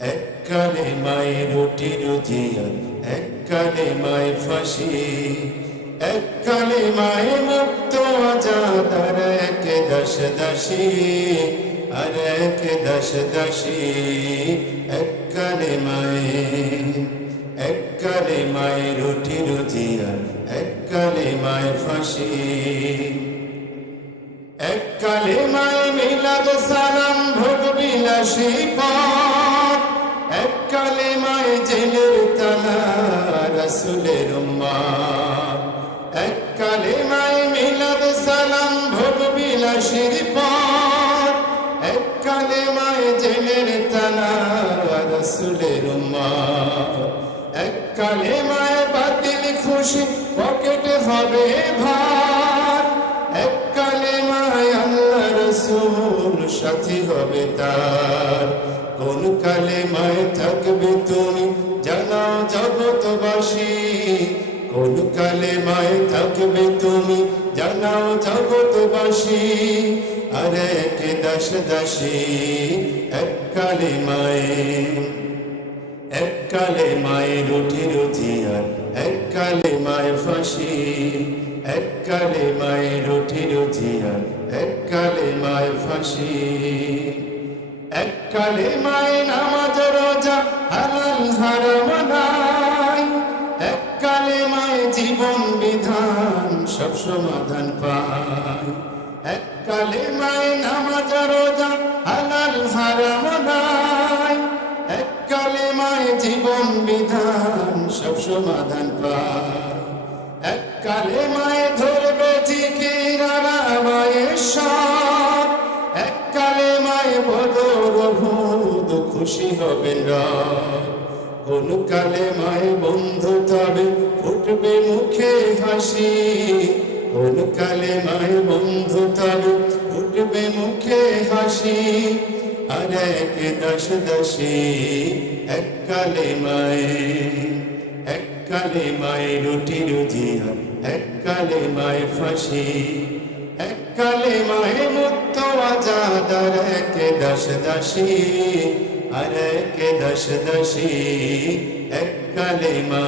এক কালেমায় রুটি রুজিয়া, এক কালেমায় ফাঁসি, এক কালেমায় মুক্ত আজাদ, আর এক দাস দাসী, আর এক দাস দাসী। এক কালেমায় রুটি রুজিয়া, এক কালেমায় ফাঁসি, এক কালেমায় মিলাদ সালাম ভোগ বিলাসী পথ, এক কালেমায় জেলের তালা রাসূলের উম্মত। এক কালেমায় মিলাদ সালাম ভোগ বিলাসীর পথ, এক কালেমায় জেলের তালা রাসূলের উম্মত। এক কালেমায় বাতিল খুশি পকেটে হবে ভার, এক কালেমায় আল্লাহ রাসূল সাথী হবে তার। কোন কালেমায় থাকবে তুমি জানাও জগৎবাসী, কোন কালেমায় থাকবে তুমি জানাও জগৎবাসী। আর এক দাস দাসী, এক কালেমায় রুটি রুজিয়া, এক কালেমায় ফাঁসি, এক কালেমায় রুটি রুজিয়া, এক কালেমায় ফাঁসি। এক কালেমায় নামাজ রোজা হালাল হারাম নাই, এক কালেমায় জীবন বিধান সব সমাধান পায়। এক কালেমায় নামাজ রোজা হালাল হারাম নাই, এক কালেমায় জীবন বিধান সব সমাধান পায়। এক কালেমায় ধরবে জিকির আরামায়ের সব, এক কালেমায় বদর উহুদ খুশি হবেন রব। কোন কালেমায় বন্ধু তবে ফুটবে মুখে হাসি, কোন কালেমায় বন্ধু তবে ফুটবে মুখে হাসি। আর এক দাস দাসী, এক কালেমায় রুটি রুজিয়া, এক কালেমায় ফাঁসি, এক কালেমায় মুক্ত আজাদ, আর এক দাস দাসী, আর এক দাস দাসী। এক কালেমা।